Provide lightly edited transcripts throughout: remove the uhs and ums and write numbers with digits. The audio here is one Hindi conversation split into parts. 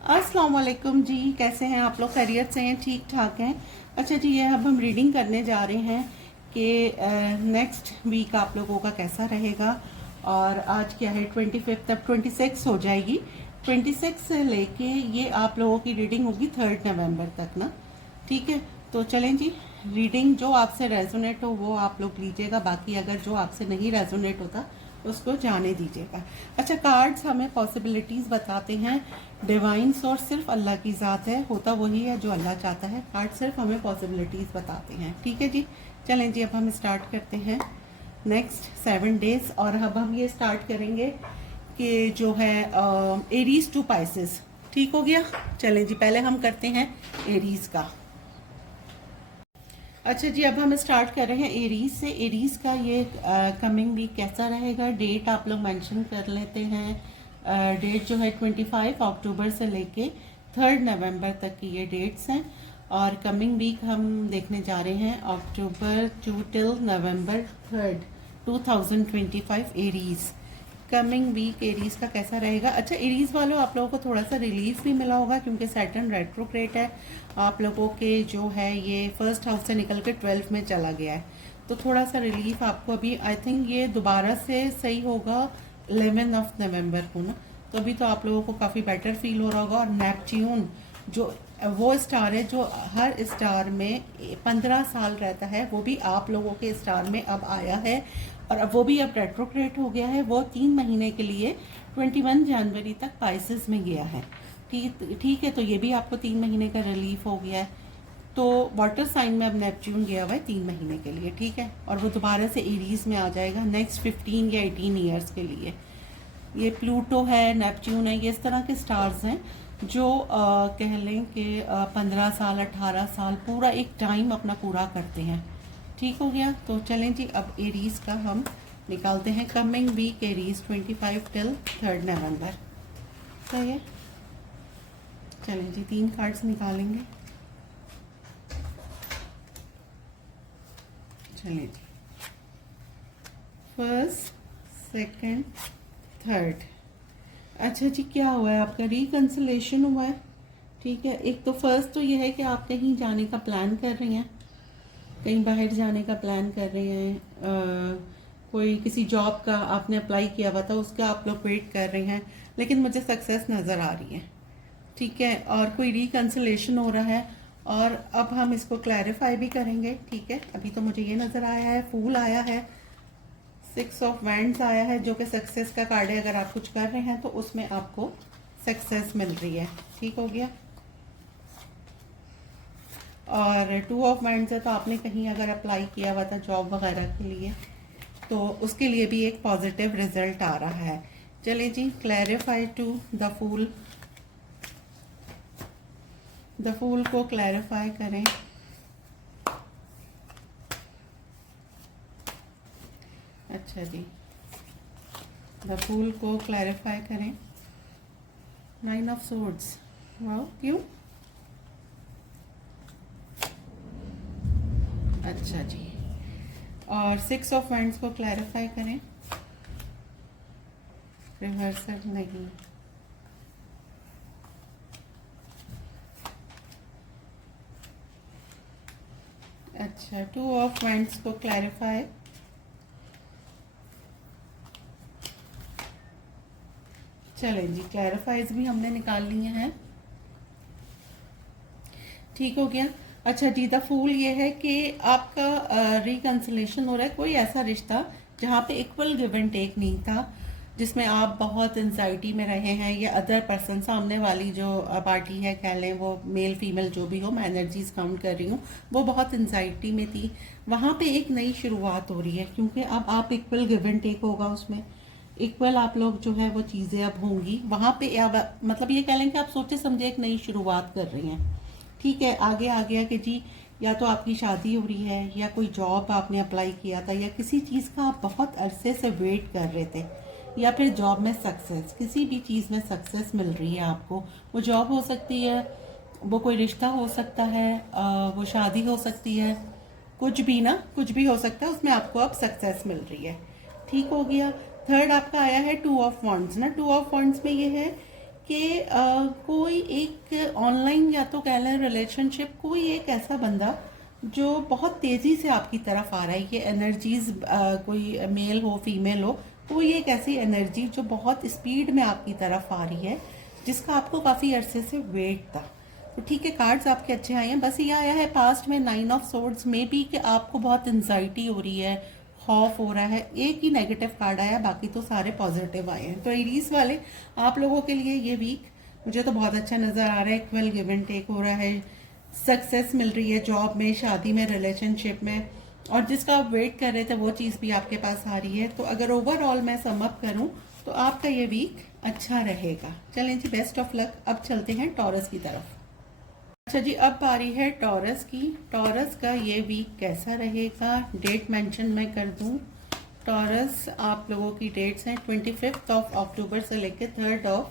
अस्सलाम वालेकुम जी, कैसे हैं आप लोग? खैरियत से हैं? ठीक ठाक हैं? अच्छा जी, ये अब हम रीडिंग करने जा रहे हैं कि नेक्स्ट वीक आप लोगों का कैसा रहेगा। और आज क्या है, 25, अब 26 हो जाएगी। 26 से लेके ये आप लोगों की रीडिंग होगी 3 नवंबर तक ना। ठीक है, तो चलें जी। रीडिंग जो आपसे रेजोनेट हो वो आप लोग लीजिएगा, बाकी अगर जो आपसे नहीं रेजोनेट होता उसको जाने दीजिएगा। अच्छा, कार्ड्स हमें पॉसिबिलिटीज़ बताते हैं। डिवाइन सोर्स सिर्फ अल्लाह की ज़ात है, होता वही है जो अल्लाह चाहता है। कार्ड सिर्फ हमें पॉसिबिलिटीज़ बताते हैं। ठीक है जी, चलें जी, अब हम स्टार्ट करते हैं नेक्स्ट 7 डेज। और अब हम ये स्टार्ट करेंगे कि जो है एरीज टू पाइसेस। ठीक हो गया, चलें जी, पहले हम करते हैं एरीज का। अच्छा जी, अब हम स्टार्ट कर रहे हैं एरीज से। एरीज का ये कमिंग वीक कैसा रहेगा, डेट आप लोग मेंशन कर लेते हैं। डेट जो है 25 अक्टूबर से लेके 3 नवंबर तक की ये डेट्स हैं। और कमिंग वीक हम देखने जा रहे हैं October 2 till November 3 2025 Aries. Coming week Aries का कैसा रहेगा? अच्छा, एरीज वालों आप लोगों को थोड़ा सा रिलीफ भी मिला होगा क्योंकि सैटर्न रेट्रोग्रेड है। आप लोगों के जो है ये फर्स्ट हाउस से निकल के 12 में चला गया है, तो थोड़ा सा रिलीफ आपको अभी, आई थिंक ये दोबारा से सही होगा 11 ऑफ नवंबर को ना। तो अभी तो आप लोगों को काफ़ी बेटर फील हो रहा होगा। और नेपच्यून जो वो स्टार है जो हर स्टार में 15 साल रहता है, वो भी आप लोगों के स्टार में अब आया है। और अब वो भी अब रेट्रोग्रेड हो गया है। वो 3 महीने के लिए 21 जनवरी तक पाइसेस में गया है। ठीक है, तो ये भी आपको 3 महीने का रिलीफ हो गया है। तो वाटर साइन में अब नेपच्यून गया हुआ है 3 महीने के लिए। ठीक है, और वो दोबारा से एरीज में आ जाएगा नेक्स्ट 15 या 18 ईयर्स के लिए। ये प्लूटो है, नेपच्यून है, ये इस तरह के स्टार्स हैं जो कह लें कि 15 साल 18 साल पूरा एक टाइम अपना पूरा करते हैं। ठीक हो गया, तो चलें जी, अब एरीज का हम निकालते हैं। कमिंग वीक एरीज 25 टिल 3 नवंबर। सही है, चलें जी, 3 कार्ड्स निकालेंगे। चलें जी, फर्स्ट, सेकंड, थर्ड। अच्छा जी, क्या हुआ है? आपका रिकंसिलेशन हुआ है। ठीक है, एक तो फर्स्ट तो ये है कि आप कहीं जाने का प्लान कर रही हैं, कहीं बाहर जाने का प्लान कर रहे हैं। कोई किसी जॉब का आपने अप्लाई किया हुआ था, उसका आप लोग वेट कर रहे हैं, लेकिन मुझे सक्सेस नज़र आ रही है। ठीक है, और कोई रिकंसिलेशन हो रहा है। और अब हम इसको क्लैरिफाई भी करेंगे। ठीक है, अभी तो मुझे ये नज़र आया है, फूल आया है, 6 ऑफ वैंड्स आया है जो कि सक्सेस का कार्ड है। अगर आप कुछ कर रहे हैं तो उसमें आपको सक्सेस मिल रही है। ठीक हो गया, और 2 ऑफ वैंड्स है तो आपने कहीं अगर अप्लाई किया हुआ था जॉब वगैरह के लिए तो उसके लिए भी एक पॉजिटिव रिजल्ट आ रहा है। चलिए जी, clarify to the fool. The fool को क्लैरिफाई करें। अच्छा जी, द फूल को क्लैरिफाई करें। 9 ऑफ सोर्ड्स, वाह, क्यों? अच्छा जी, और 6 ऑफ वैंड्स को क्लैरिफाई करें। रिवर्सल नहीं। अच्छा, 2 ऑफ वैंड्स को क्लैरिफाई। चलें जी, क्लैरिफाइज भी हमने निकाल लिए हैं। ठीक हो गया। अच्छा जी, द फूल ये है कि आपका रिकंसिलेशन हो रहा है। कोई ऐसा रिश्ता जहाँ पे इक्वल गिव एंड टेक नहीं था, जिसमें आप बहुत एंजाइटी में रहे हैं, या अदर पर्सन सामने वाली जो पार्टी है, कह लें वो मेल फीमेल जो भी हो, मैं एनर्जीज काउंट कर रही हूँ, वो बहुत एंजाइटी में थी। वहाँ पे एक नई शुरुआत हो रही है क्योंकि अब आप इक्वल गिव एंड टेक होगा, उसमें इक्वल आप लोग जो है वो चीज़ें अब होंगी वहाँ पे। अब मतलब ये कह लें कि आप सोचे समझे एक नई शुरुआत कर रही हैं। ठीक है, आगे आ गया कि जी या तो आपकी शादी हो रही है, या कोई जॉब आपने अप्लाई किया था, या किसी चीज़ का आप बहुत अरसे से वेट कर रहे थे, या फिर जॉब में सक्सेस, किसी भी चीज़ में सक्सेस मिल रही है आपको। वो जॉब हो सकती है, वो कोई रिश्ता हो सकता है, वो शादी हो सकती है, कुछ भी ना, कुछ भी हो सकता है, उसमें आपको अब सक्सेस मिल रही है। ठीक हो गया। थर्ड आपका आया है 2 ऑफ वॉन्ड्स ना। 2 ऑफ वॉन्ड्स में ये है कि कोई एक ऑनलाइन या तो कह लें रिलेशनशिप, कोई एक ऐसा बंदा जो बहुत तेज़ी से आपकी तरफ आ रहा है, ये एनर्जीज, कोई मेल हो फीमेल हो, कोई एक ऐसी एनर्जी जो बहुत स्पीड में आपकी तरफ आ रही है, जिसका आपको काफ़ी अरसे से वेट था। तो ठीक है, कार्ड्स आपके अच्छे आए हैं। बस ये आया है पास्ट में 9 ऑफ सोर्ड्स में भी कि आपको बहुत एंजाइटी हो रही है, खौफ हो रहा है। एक ही नेगेटिव कार्ड आया, बाकी तो सारे पॉजिटिव आए हैं। तो एरीज वाले आप लोगों के लिए ये वीक मुझे तो बहुत अच्छा नज़र आ रहा है। इक्वल गिव एंड टेक हो रहा है, सक्सेस मिल रही है जॉब में, शादी में, रिलेशनशिप में, और जिसका आप वेट कर रहे थे वो चीज़ भी आपके पास आ रही है। तो अगर ओवरऑल मैं सम अप करूं तो आपका ये वीक अच्छा रहेगा। चलें जी, बेस्ट ऑफ लक। अब चलते हैं टॉरस की तरफ। अच्छा जी, अब बारी है टॉरस की। टॉरस का ये वीक कैसा रहेगा, डेट मेंशन मैं कर दूं। टॉरस आप लोगों की डेट्स हैं 25 ऑफ अक्टूबर से लेकर 3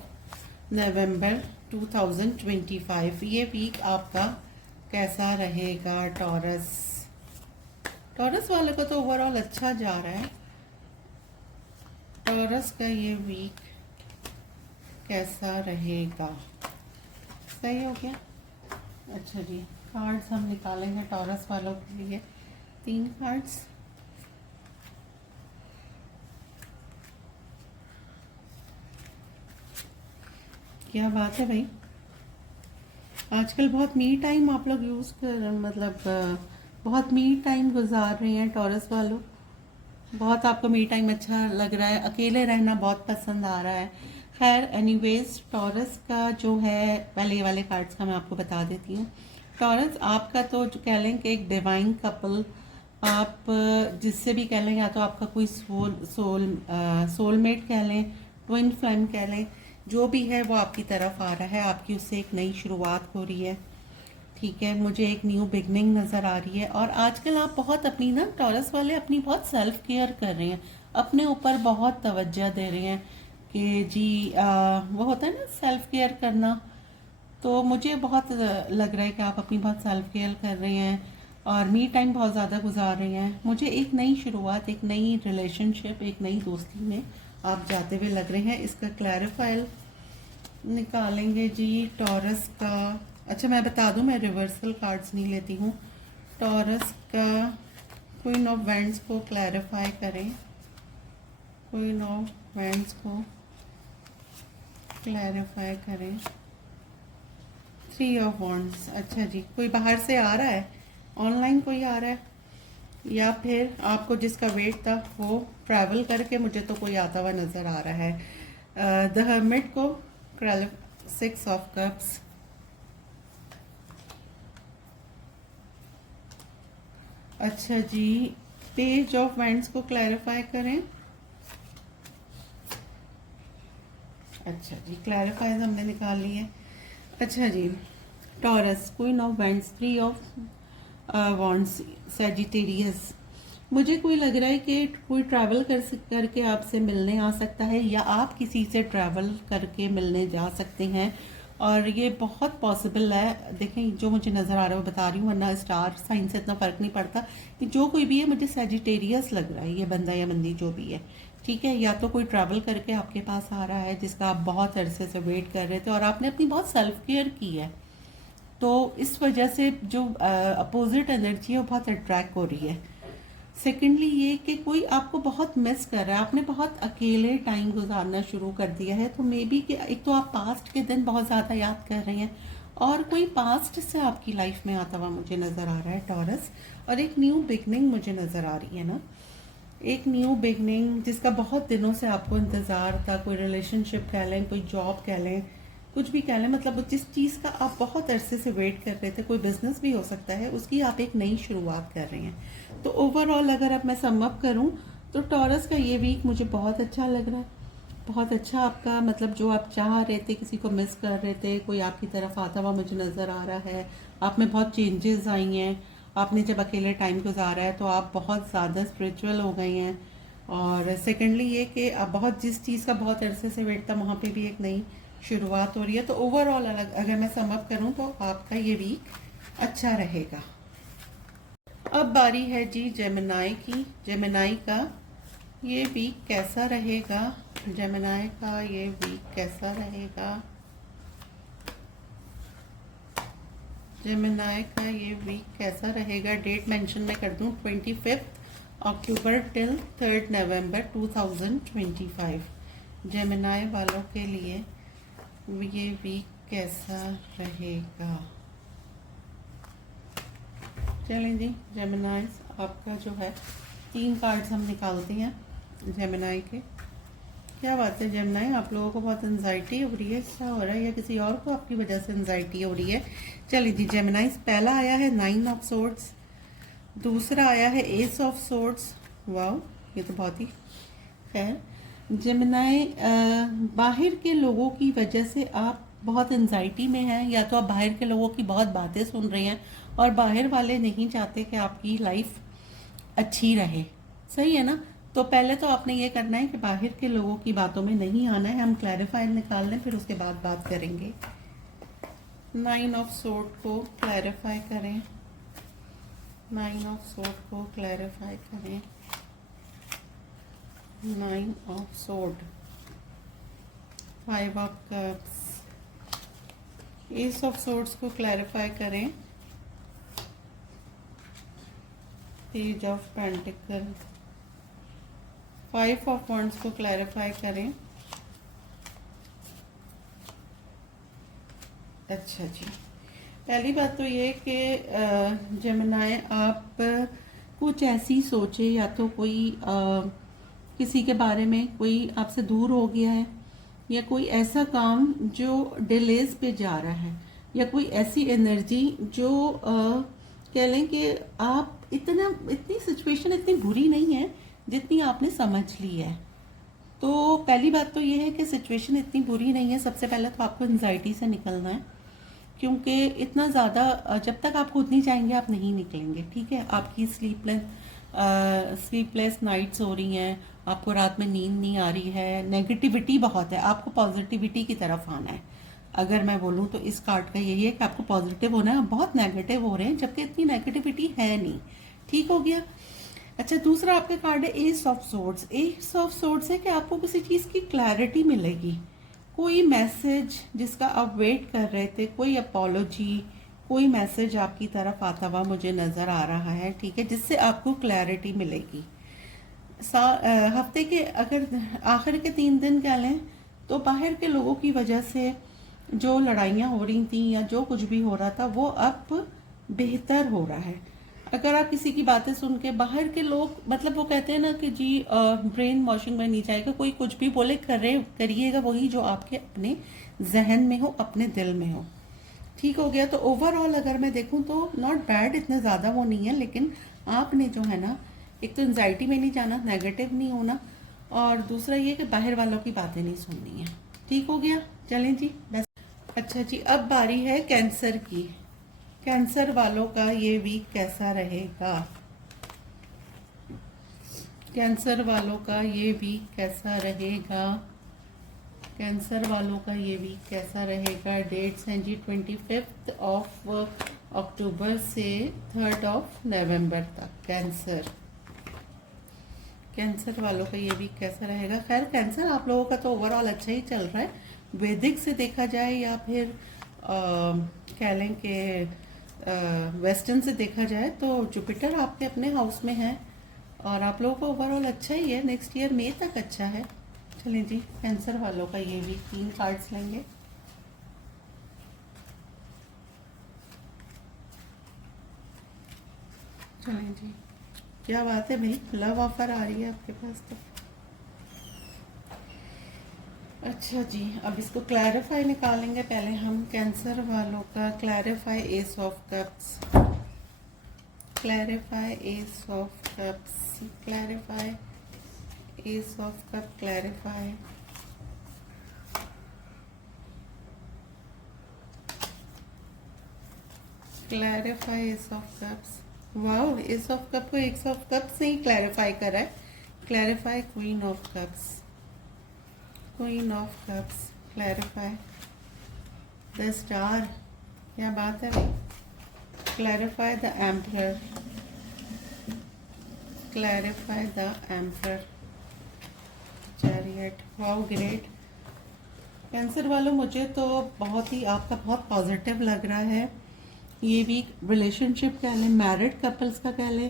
नवंबर 2025। ये वीक आपका कैसा रहेगा टॉरस? टॉरस वाले को तो ओवरऑल अच्छा जा रहा है। टॉरस का ये वीक कैसा रहेगा? सही हो गया। अच्छा जी, कार्ड्स हम निकालेंगे टॉरस वालों के लिए 3 कार्ड्स। क्या बात है भाई, आजकल बहुत मी टाइम आप लोग यूज़ कर, मतलब बहुत मी टाइम गुजार रहे हैं टॉरस वालों। बहुत आपको मी टाइम अच्छा लग रहा है, अकेले रहना बहुत पसंद आ रहा है। खैर एनीवेज, टॉरस का जो है, पहले ये वाले कार्ड्स का मैं आपको बता देती हूँ। टॉरस आपका तो जो कह लें कि एक डिवाइन कपल, आप जिससे भी कह लें, या तो आपका कोई सोलमेट कह लें, ट्विन फ्लेम कह लें, जो भी है वो आपकी तरफ आ रहा है। आपकी उससे एक नई शुरुआत हो रही है। ठीक है, मुझे एक न्यू बिगनिंग नज़र आ रही है। और आजकल आप बहुत अपनी ना, टॉरस वाले अपनी बहुत सेल्फ केयर कर रहे हैं, अपने ऊपर बहुत तवज्जो दे रहे हैं कि जी वो होता है ना सेल्फ केयर करना। तो मुझे बहुत लग रहा है कि आप अपनी बहुत सेल्फ केयर कर रहे हैं और मी टाइम बहुत ज़्यादा गुजार रहे हैं। मुझे एक नई शुरुआत, एक नई रिलेशनशिप, एक नई दोस्ती में आप जाते हुए लग रहे हैं। इसका क्लैरिफाइल निकालेंगे जी टॉरस का। अच्छा मैं बता दूं, मैं रिवर्सल कार्ड्स नहीं लेती हूँ। टॉरस का क्वीन ऑफ वैंड्स को क्लैरिफाई करें, क्वीन ऑफ वैंड्स को क्लैरिफाई करें। 3 ऑफ वॉन्ड्स। अच्छा जी, कोई बाहर से आ रहा है, ऑनलाइन कोई आ रहा है, या फिर आपको जिसका वेट था वो ट्रैवल करके, मुझे तो कोई आता हुआ नज़र आ रहा है। द हर्मिट को 6 ऑफ कप्स। अच्छा जी, पेज ऑफ वैंड्स को क्लैरिफाई करें। अच्छा जी, क्लैरिफाइज हमने निकाल ली है। अच्छा जी, Taurus queen of wands, 3 of wands, Sagittarius. मुझे कोई लग रहा है कि कोई ट्रैवल करके आपसे मिलने आ सकता है, या आप किसी से ट्रैवल करके मिलने जा सकते हैं, और ये बहुत पॉसिबल है। देखें जो मुझे नज़र आ रहा है वो बता रही हूँ, वरना स्टार साइन से इतना फ़र्क नहीं पड़ता। कि जो कोई भी है, मुझे सैजिटेरियस लग रहा है ये बंदा या बंदी जो भी है। ठीक है, या तो कोई ट्रैवल करके आपके पास आ रहा है जिसका आप बहुत अरसे से वेट कर रहे थे, और आपने अपनी बहुत सेल्फ केयर की है, तो इस वजह से जो अपोजिट एनर्जी है वो बहुत अट्रैक्ट हो रही है। सेकेंडली ये कि कोई आपको बहुत मिस कर रहा है, आपने बहुत अकेले टाइम गुजारना शुरू कर दिया है। तो मे बी कि एक तो आप पास्ट के दिन बहुत ज़्यादा याद कर रहे हैं, और कोई पास्ट से आपकी लाइफ में आता हुआ मुझे नज़र आ रहा है टॉरस। और एक न्यू बिगनिंग मुझे नज़र आ रही है ना, एक न्यू बिगनिंग जिसका बहुत दिनों से आपको इंतज़ार था। कोई रिलेशनशिप कह लें, कोई जॉब कह लें, कुछ भी कह लें, मतलब जिस चीज़ का आप बहुत अरसे से वेट कर रहे थे, कोई बिजनेस भी हो सकता है, उसकी आप एक नई शुरुआत कर रहे हैं। तो ओवरऑल अगर अब मैं सम अप करूं तो टॉरस का ये वीक मुझे बहुत अच्छा लग रहा है। बहुत अच्छा आपका, मतलब जो आप चाह रहे थे, किसी को मिस कर रहे थे, कोई आपकी तरफ आता हुआ मुझे नज़र आ रहा है। आप में बहुत चेंजेस आई हैं। आपने जब अकेले टाइम गुजारा है तो आप बहुत ज़्यादा स्पिरिचुअल हो गए हैं। और सेकेंडली ये कि आप बहुत, जिस चीज़ का बहुत अरसे से वेट था, वहाँ पे भी एक नई शुरुआत हो रही है। तो ओवरऑल अगर मैं सम अप करूँ तो आपका ये वीक अच्छा रहेगा। अब बारी है जी जेमिनाई की। जेमिनाई का ये वीक कैसा रहेगा? जेमिनाई का ये वीक कैसा रहेगा? जेमिनाई का ये वीक कैसा रहेगा? डेट मेंशन मैं कर दूं 25 अक्टूबर टिल 3 नवंबर 2025। जेमिनाई वालों के लिए ये वीक कैसा रहेगा? चलें जी जेमिनाई, आपका जो है 3 कार्ड्स हम निकालते हैं जेमिनाई के। क्या बात है जेमिनाई, आप लोगों को बहुत एंजाइटी हो रही है, क्या हो रहा है, या किसी और को आपकी वजह से एंजाइटी हो रही है? चलिए जी जेमिनाई, पहला आया है 9 ऑफ सोर्ड्स, दूसरा आया है एस ऑफ सोर्ड्स। वाह, ये तो बहुत ही खैर। जेमिनाई, बाहर के लोगों की वजह से आप बहुत एंजाइटी में हैं, या तो आप बाहर के लोगों की बहुत बातें सुन रहे हैं और बाहर वाले नहीं चाहते कि आपकी लाइफ अच्छी रहे। सही है ना? तो पहले तो आपने ये करना है कि बाहर के लोगों की बातों में नहीं आना है। हम क्लैरिफायर निकाल लें, फिर उसके बाद बात करेंगे। 9 ऑफ सोर्ड को क्लैरिफाई करें, 9 ऑफ सोर्ड को क्लैरिफाई करें, 9 of sword, 5 of cups, ace of swords को क्लैरिफाई करें, page of pentacle, 5 of wands को क्लैरिफाई करें। अच्छा जी, पहली बात तो ये कि जेमिनाई, आप कुछ ऐसी सोचे, या तो कोई किसी के बारे में कोई आपसे दूर हो गया है, या कोई ऐसा काम जो डिलेज पे जा रहा है, या कोई ऐसी एनर्जी जो कह लें कि आप इतनी सिचुएशन इतनी बुरी नहीं है जितनी आपने समझ ली है। तो पहली बात तो ये है कि सिचुएशन इतनी बुरी नहीं है। सबसे पहले तो आपको एंजाइटी से निकलना है, क्योंकि इतना ज़्यादा जब तक आप खुद नहीं चाहेंगे आप नहीं निकलेंगे। ठीक है, आपकी स्लीपलेस नाइट्स हो रही हैं, आपको रात में नींद नहीं आ रही है, नेगेटिविटी बहुत है, आपको पॉजिटिविटी की तरफ आना है। अगर मैं बोलूँ तो इस कार्ड का यही है कि आपको पॉजिटिव होना है। बहुत नेगेटिव हो रहे हैं, जबकि इतनी नेगेटिविटी है नहीं। ठीक हो गया? अच्छा, दूसरा आपके कार्ड है S of swords. S of swords है कि आपको किसी चीज़ की क्लैरिटी मिलेगी, कोई मैसेज जिसका आप वेट कर रहे थे, कोई अपोलॉजी, कोई मैसेज आपकी तरफ आता हुआ मुझे नज़र आ रहा है। ठीक है, जिससे आपको क्लैरिटी मिलेगी। हफ्ते के अगर आखिर के 3 दिन कह लें तो बाहर के लोगों की वजह से जो लड़ाइयाँ हो रही थी या जो कुछ भी हो रहा था वो अब बेहतर हो रहा है। अगर आप किसी की बातें सुन के, बाहर के लोग मतलब वो कहते हैं ना कि जी ब्रेन वॉशिंग में नहीं जाएगा, कोई कुछ भी बोले करिएगा वही जो आपके अपने जहन में हो, अपने दिल में हो। ठीक हो गया? तो ओवरऑल अगर मैं देखूं तो नॉट बैड, इतना ज़्यादा वो नहीं है, लेकिन आपने जो है ना, एक तो एंजाइटी में नहीं जाना, नेगेटिव नहीं होना, और दूसरा ये कि बाहर वालों की बातें नहीं सुननी है। ठीक हो गया? चलें जी बस। अच्छा जी, अब बारी है कैंसर की। कैंसर वालों का ये वीक कैसा रहेगा? कैंसर वालों का ये वीक कैसा रहेगा? कैंसर वालों का ये वीक कैसा रहेगा? डेट्स हैं जी 25 ऑफ अक्टूबर से 3 ऑफ नवंबर तक। कैंसर वालों का ये वीक कैसा रहेगा? खैर, कैंसर आप लोगों का तो ओवरऑल अच्छा ही चल रहा है। वैदिक से देखा जाए या फिर कह लें कि वेस्टर्न से देखा जाए तो जुपिटर आपके अपने हाउस में है, और आप लोगों को ओवरऑल अच्छा ही है। नेक्स्ट ईयर मई तक अच्छा है। चलिए जी, कैंसर वालों का ये वीक 3 कार्ड्स लेंगे। चलिए जी, क्या बात है भाई, लव ऑफर आ रही है आपके पास तो। अच्छा जी, अब इसको क्लैरिफाई निकालेंगे पहले हम। कैंसर वालों का clarify S of cups, clarify S of cups, clarify S of cup, clarify clarify S of cups. Wow, S of cup को एस ऑफ कप से ही क्लैरिफाई करा है। Clarify queen of cups, queen of cups, clarify the star. क्या बात है भाई। Clarify the emperor, clarify the emperor, chariot. Wow, great. Cancer वालों, मुझे तो बहुत ही आपका बहुत पॉजिटिव लग रहा है। ये वीक रिलेशनशिप कह लें, मैरिड कपल्स का कह लें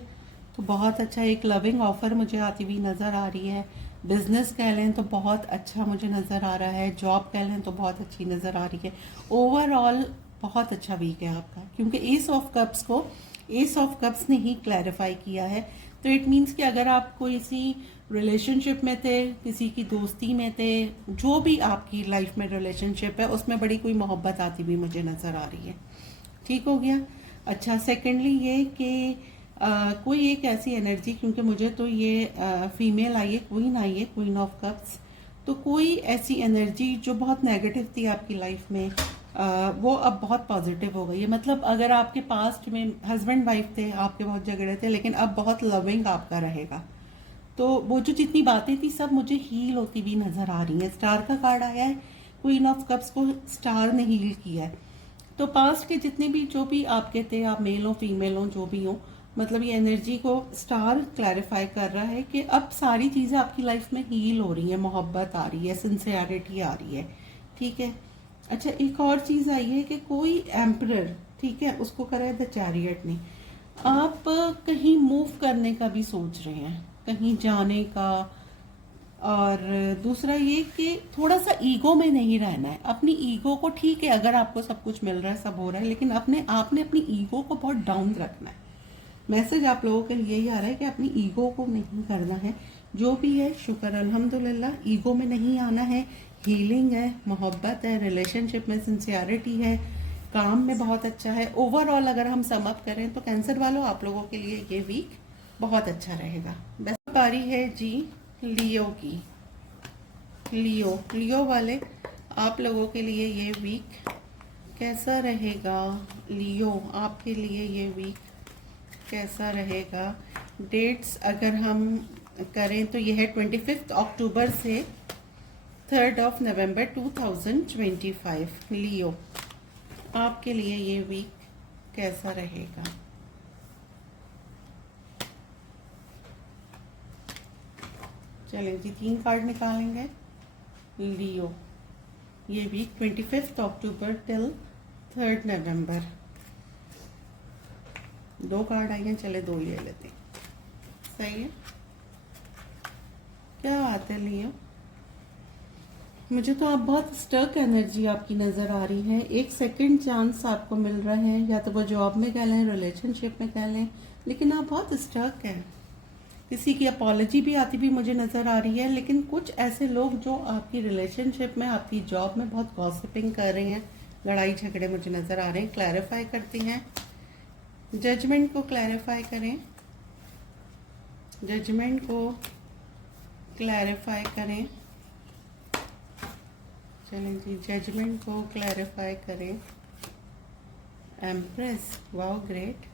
तो बहुत अच्छा एक लविंग ऑफर मुझे आती हुई नज़र आ रही है। बिजनेस कह लें तो बहुत अच्छा मुझे नज़र आ रहा है। जॉब कह लें तो बहुत अच्छी नज़र आ रही है। ओवरऑल बहुत अच्छा वीक है आपका, क्योंकि एस ऑफ कप्स ने ही क्लैरिफाई किया है। तो इट मीन्स कि अगर आप किसी रिलेशनशिप में थे, किसी की दोस्ती में थे, जो भी आपकी लाइफ में रिलेशनशिप है उसमें बड़ी कोई मोहब्बत आती हुई मुझे नज़र आ रही है। ठीक हो गया। अच्छा, सेकेंडली ये कि कोई एक ऐसी एनर्जी, क्योंकि मुझे तो ये फीमेल आई है, क्वीन आई है, क्वीन ऑफ कप्स, तो कोई ऐसी एनर्जी जो बहुत नेगेटिव थी आपकी लाइफ में वो अब बहुत पॉजिटिव हो गई है। मतलब अगर आपके पास्ट में हस्बैंड वाइफ थे, आपके बहुत झगड़े थे, लेकिन अब बहुत लविंग आपका रहेगा। तो वो जो जितनी बातें थी सब मुझे हील होती हुई नजर आ रही हैं। स्टार का कार्ड आया है, क्वीन ऑफ कप्स को स्टार ने हील किया है। तो पास्ट के जितने भी जो भी आपके थे, आप मेल हो फीमेल हो जो भी हो, मतलब ये एनर्जी को स्टार क्लैरिफाई कर रहा है कि अब सारी चीज़ें आपकी लाइफ में हील हो रही है, मोहब्बत आ रही है, सिंसियरिटी आ रही है। ठीक है। अच्छा, एक और चीज़ आई है कि कोई एम्परर, ठीक है, उसको करा है द चैरियट ने। आप कहीं मूव करने का भी सोच रहे हैं, कहीं जाने का। और दूसरा ये कि थोड़ा सा ईगो में नहीं रहना है। अपनी ईगो को, ठीक है अगर आपको सब कुछ मिल रहा है, सब हो रहा है, लेकिन आपने अपनी ईगो को बहुत डाउन रखना है। मैसेज आप लोगों के लिए ये आ रहा है कि अपनी ईगो को नहीं करना है। जो भी है शुक्र अल्हम्दुलिल्लाह, ईगो में नहीं आना है। हीलिंग है, मोहब्बत है, रिलेशनशिप में सिंसियरिटी है, काम में बहुत अच्छा है। ओवरऑल अगर हम सम अप करें तो कैंसर वालों, आप लोगों के लिए ये वीक बहुत अच्छा रहेगा। बस बारी है जी लियो की। लियो वाले, आप लोगों के लिए ये वीक कैसा रहेगा? लियो, आपके लिए ये वीक कैसा रहेगा? डेट्स अगर हम करें तो ये है 25 अक्टूबर से 3 नवंबर 2025। लियो, आपके लिए ये वीक कैसा रहेगा? चलें जी, 3 कार्ड निकालेंगे। लियो, ये वीक 25 अक्टूबर टिल 3 नवंबर। 2 कार्ड आई हैं, चले 2 ले लेते हैं। सही है, क्या बात है लियो। मुझे तो आप बहुत स्टक एनर्जी आपकी नज़र आ रही है। एक सेकंड चांस आपको मिल रहा है, या तो वो जॉब में कह लें, रिलेशनशिप में कह लें, लेकिन आप बहुत स्टक हैं। किसी की अपॉलजी भी आती भी मुझे नज़र आ रही है, लेकिन कुछ ऐसे लोग जो आपकी रिलेशनशिप में, आपकी जॉब में बहुत गॉसिपिंग कर रहे हैं, लड़ाई झगड़े मुझे नज़र आ रहे हैं। क्लैरिफाई करती हैं, जजमेंट को क्लैरिफाई करें, जजमेंट को क्लैरिफाई करें। चलें जी, जजमेंट को क्लैरिफाई करें। Empress, wow great.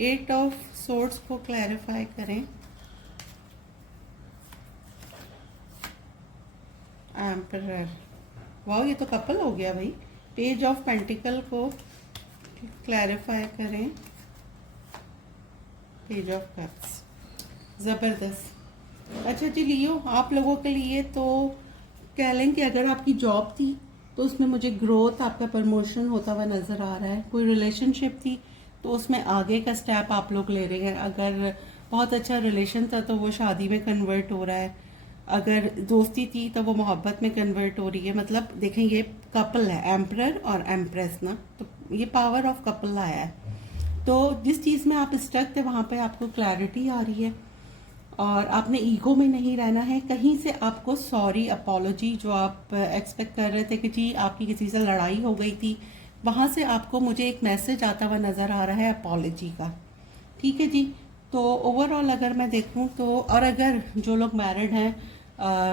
8 of swords को क्लैरिफाई करें। एम्परर, वाओ ये तो कपल हो गया भाई। पेज ऑफ पेंटिकल को क्लैरिफाई करें। पेज ऑफ कप्स, ज़बरदस्त। अच्छा जी लियो, आप लोगों के लिए तो कह लें कि अगर आपकी जॉब थी तो उसमें मुझे ग्रोथ, आपका प्रमोशन होता हुआ नज़र आ रहा है। कोई रिलेशनशिप थी तो उसमें आगे का स्टेप आप लोग ले रहे हैं। अगर बहुत अच्छा रिलेशन था तो वो शादी में कन्वर्ट हो रहा है। अगर दोस्ती थी तो वो मोहब्बत में कन्वर्ट हो रही है। मतलब देखें, ये कपल है, एम्परर और एम्प्रेस ना, तो ये पावर ऑफ कपल आया है। तो जिस चीज़ में आप स्टक थे वहाँ पे आपको क्लैरिटी आ रही है, और आपने ईगो में नहीं रहना है। कहीं से आपको सॉरी, अपॉलोजी, जो आप एक्सपेक्ट कर रहे थे कि जी आपकी किसी से लड़ाई हो गई थी, वहाँ से आपको मुझे एक मैसेज आता हुआ नज़र आ रहा है अपॉलोजी का। ठीक है जी। तो ओवरऑल अगर मैं देखूँ तो, और अगर जो लोग मैरिड हैं,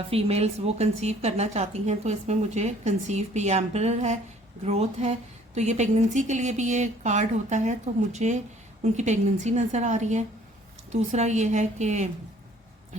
फीमेल्स, वो कंसीव करना चाहती हैं तो इसमें मुझे कंसीव भी, एम्परर है, ग्रोथ है। तो ये प्रेगनेंसी के लिए भी ये कार्ड होता है, तो मुझे उनकी प्रेगनेंसी नज़र आ रही है। दूसरा ये है कि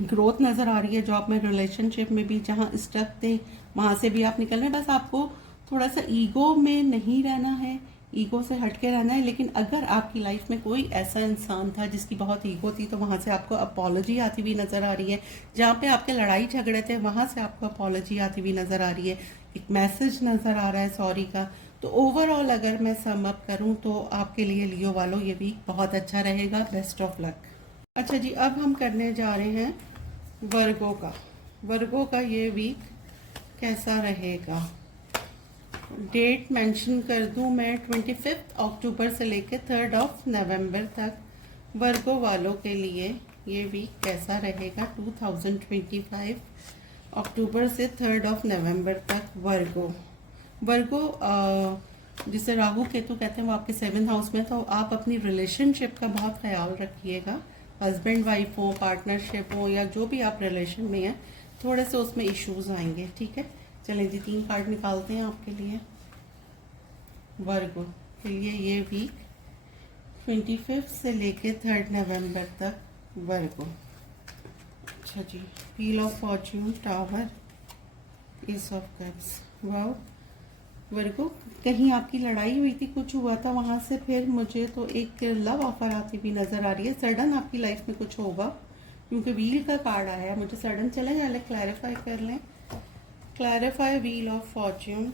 ग्रोथ नज़र आ रही है जॉब में, रिलेशनशिप में भी, जहाँ स्टक थे वहाँ से भी आप निकल रहे हैं। बस आपको थोड़ा सा ईगो में नहीं रहना है, ईगो से हट के रहना है। लेकिन अगर आपकी लाइफ में कोई ऐसा इंसान था जिसकी बहुत ईगो थी, तो वहाँ से आपको अपॉलोजी आती हुई नज़र आ रही है। जहाँ पे आपके लड़ाई झगड़े थे वहाँ से आपको अपॉलोजी आती हुई नज़र आ रही है, एक मैसेज नज़र आ रहा है सॉरी का। तो ओवरऑल अगर मैं सम अप करूं तो आपके लिए लियो वालों ये वीक बहुत अच्छा रहेगा। Best of luck. अच्छा जी, अब हम करने जा रहे हैं वर्गो का। वर्गो का ये वीक कैसा रहेगा, डेट मेंशन कर दूं मैं 25 अक्टूबर से लेकर 3 नवंबर तक। वर्गो वालों के लिए ये वीक कैसा रहेगा 2025 अक्टूबर से 3 नवंबर तक। वर्गो जिसे राहु केतु कहते हैं वो आपके 7th हाउस में, तो आप अपनी रिलेशनशिप का बहुत ख्याल रखिएगा। हस्बैंड वाइफ हो, पार्टनरशिप हो, या जो भी आप रिलेशन में हैं, थोड़े से उसमें इश्यूज आएंगे। ठीक है, चलें जी 3 कार्ड निकालते हैं आपके लिए वर्गो के लिए ये वीक 25 से लेके 3 नवंबर तक वर्गो। अच्छा जी, wheel of fortune, tower, ace of cups. Wow Virgo, कहीं आपकी लड़ाई हुई थी, कुछ हुआ था, वहां से फिर मुझे तो एक लव ऑफर आती भी नजर आ रही है। सडन आपकी लाइफ में कुछ होगा क्योंकि व्हील का कार्ड आया है। मुझे सडन चले जाए, क्लैरिफाई कर लें। Clarify wheel of Fortune,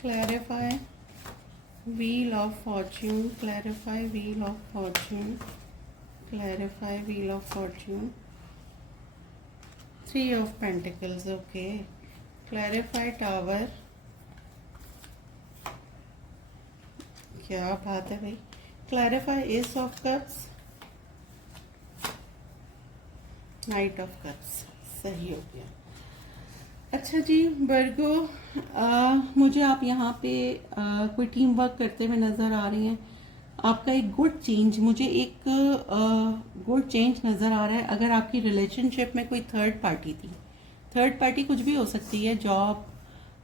clarify wheel of Fortune, clarify wheel of Fortune, clarify wheel of Fortune, 3 of pentacles. Okay, clarify tower, क्या बात है भाई। Clarify S of cups, night of cups. सही हो गया। अच्छा जी वर्गो, मुझे आप यहाँ पे कोई टीम वर्क करते हुए नज़र आ रही हैं। आपका एक गुड चेंज, मुझे एक गुड चेंज नज़र आ रहा है। अगर आपकी रिलेशनशिप में कोई थर्ड पार्टी थी, थर्ड पार्टी कुछ भी हो सकती है, जॉब,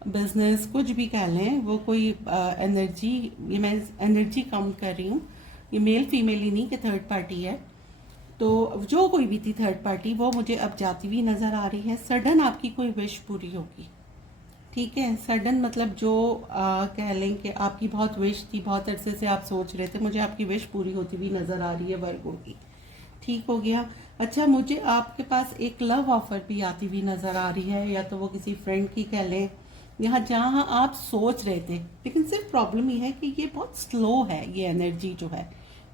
बिजनेस, कुछ भी कह लें, वो कोई एनर्जी, ये मैं एनर्जी काउंट कर रही हूँ, ये मेल फीमेल ही नहीं कि थर्ड पार्टी है। तो जो कोई भी थी थर्ड पार्टी, वो मुझे अब जाती हुई नजर आ रही है। सडन आपकी कोई विश पूरी होगी। ठीक है, सडन मतलब जो कह लें कि आपकी बहुत विश थी, बहुत अरसे से आप सोच रहे थे, मुझे आपकी विश पूरी होती हुई नजर आ रही है वर्गो की। ठीक हो गया। अच्छा, मुझे आपके पास एक लव ऑफर भी आती हुई नजर आ रही है, या तो वो किसी फ्रेंड की कह लें, यहाँ जहाँ आप सोच रहे थे। लेकिन सिर्फ प्रॉब्लम ये है कि ये बहुत स्लो है, ये एनर्जी जो है,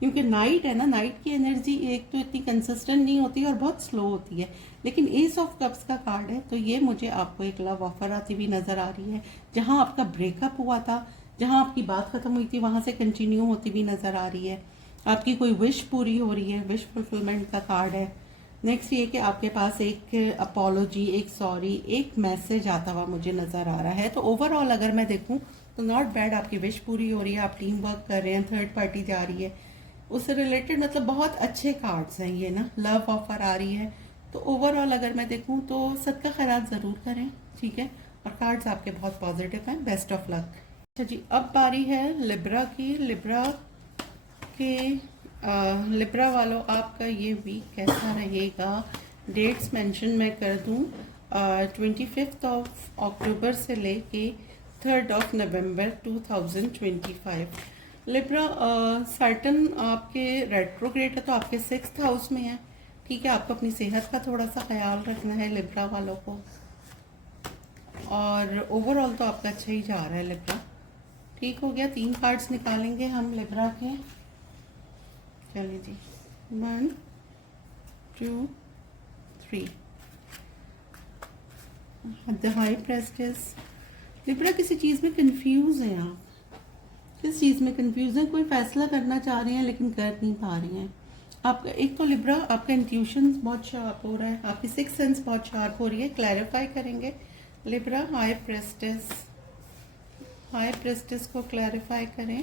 क्योंकि नाइट है ना, नाइट की एनर्जी एक तो इतनी कंसिस्टेंट नहीं होती और बहुत स्लो होती है। लेकिन एस ऑफ कप्स का कार्ड है, तो ये मुझे आपको एक लव ऑफर आती हुई नजर आ रही है। जहां आपका ब्रेकअप हुआ था, जहां आपकी बात खत्म हुई थी, वहां से कंटिन्यू होती हुई नजर आ रही है। आपकी कोई विश पूरी हो रही है, विश फुलफिलमेंट का कार्ड है। नेक्स्ट ये कि आपके पास एक अपॉलोजी, एक सॉरी, एक मैसेज आता हुआ मुझे नजर आ रहा है। तो ओवरऑल अगर मैं देखूं तो नॉट बैड, आपकी विश पूरी हो रही है, आप टीम वर्क कर रहे हैं, थर्ड पार्टी जा रही है, उससे रिलेटेड मतलब बहुत अच्छे कार्ड्स हैं ये ना। लव ऑफर आ रही है। तो ओवरऑल अगर मैं देखूं तो सदका खैरात जरूर करें। ठीक है, और कार्ड्स आपके बहुत पॉजिटिव हैं। Best of luck. अच्छा जी, अब बारी है लिब्रा की। लिब्रा वालों, आपका ये वीक कैसा रहेगा, डेट्स मेंशन मैं कर दूं 25 अक्टूबर से लेके 3 नवंबर 2025। लिब्रा, सैटर्न आपके रेट्रोग्रेड है, तो आपके 6th हाउस में है। ठीक है, आपको अपनी सेहत का थोड़ा सा ख्याल रखना है लिब्रा वालों को। और ओवरऑल तो आपका अच्छा ही जा रहा है लिब्रा। ठीक हो गया, 3 कार्ड्स निकालेंगे हम लिब्रा के। चलिए जी, 1 2 3। The high prestige. लिब्रा, किसी चीज में कंफ्यूज हैं आप, किस चीज में कंफ्यूज है, कोई फैसला करना चाह रहे हैं लेकिन कर नहीं पा रही हैं। आपका एक तो लिब्रा, आपका इंट्यूशन बहुत शार्प हो रहा है, आपकी सिक्स सेंस बहुत शार्प हो रही है। क्लैरिफाई करेंगे Libra. High prestige, high prestige को क्लैरिफाई करें।